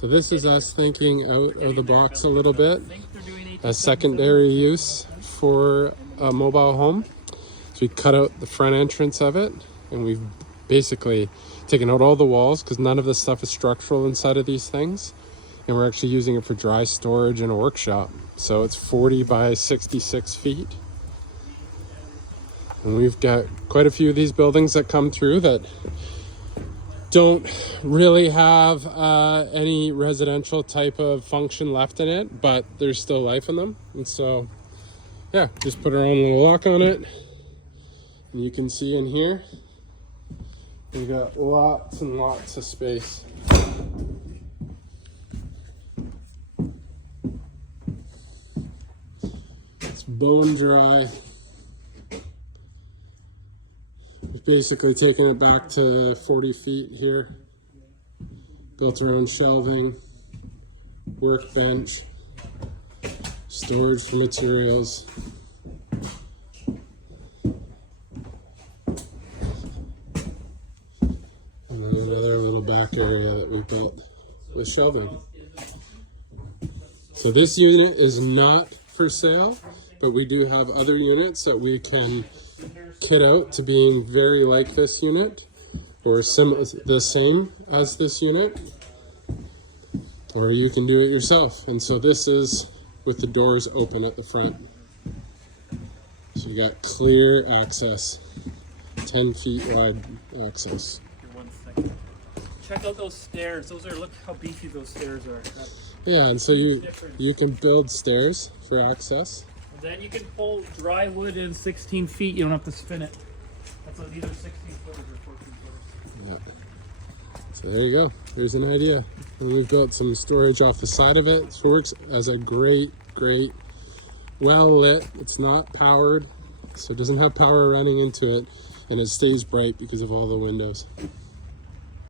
So this is us thinking out of the box a little bit. A secondary use for a mobile home. So we cut out the front entrance of it, and we've basically taken out all the walls because none of this stuff is structural inside of these things. And we're actually using it for dry storage and a workshop. So it's 40 by 66 feet. And we've got quite a few of these buildings that come through that don't really have any residential type of function left in it, but there's still life in them. And so, yeah, just put our own little lock on it. And you can see in here, we've got lots and lots of space. It's bone dry. We've basically taken it back to 40 feet here. Built our own shelving, workbench, storage for materials. And then another little back area that we built with shelving. So this unit is not for sale, but we do have other units that we can kit out to being very like this unit or the same as this unit, or you can do it yourself. And so this is with the doors open at the front, so you got clear access, 10 feet wide access. One second. Check out those stairs. Those are, look how beefy those stairs are. Yeah, and so you can build stairs for access. Then you can pull dry wood in 16 feet. You don't have to spin it. That's either 16 footers or 14 footers. Yeah. So there you go. There's an idea. And we've built some storage off the side of it. It works as a great, well lit. It's not powered, so it doesn't have power running into it, and it stays bright because of all the windows.